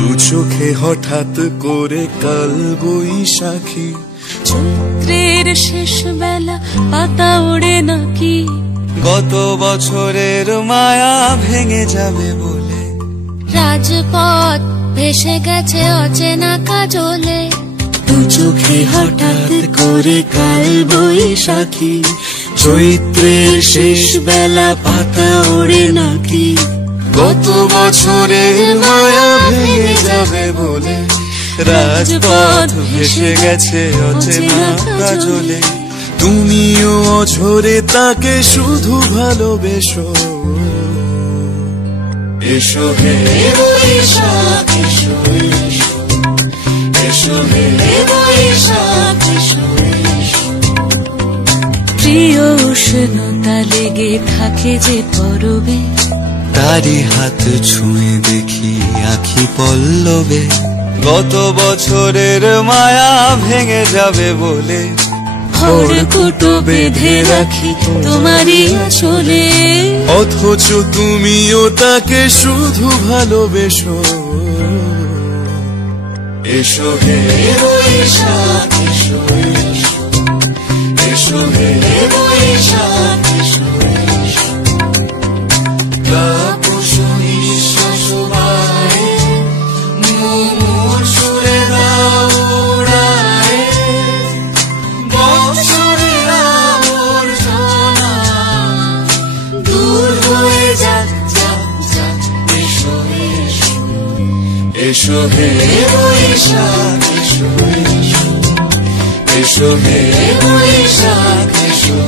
দু চোখে হঠাৎ করে কাল বৈশাখী, চৈত্রের শেষ বেলা পাতা ওড়ে নাকি, গত বছরের মায়া ভেঙে যাবে বলে, রাজপথ ভেসে গেছে অচেনা কাজলে, দু চোখে হঠাৎ করে কাল বৈশাখী, চৈত্রের শেষ বেলা পাতা ওড়ে নাকি, গত বছরের মায়া ভেঙে যাবে বলে, রাজপথ ভেসে গেছে অচেনা কাজলে, তুমিও অঝরে তাকে শুধু ভালোবেসো। এসো হে বৈশাখ এসো, এসো হে বৈশাখ এসো। প্রিয় উষ্ণতা লেগে থাকে যে পরবে, তারি হাত ছুঁয়ে দেখি আখি পল্লবে, গত বছরের মায়া ভেঙে যাবে বলে, খড়কুটো বেঁধে রাখি তোমারই আঁচলে, অথচ তুমিও তাকে শুধু ভালোবেসো। এসো হে বৈশাখ এসো, এসো হে বৈশাখ এসো। এসো হে বৈশাখ এসো, এসো হে বৈশাখ এসো।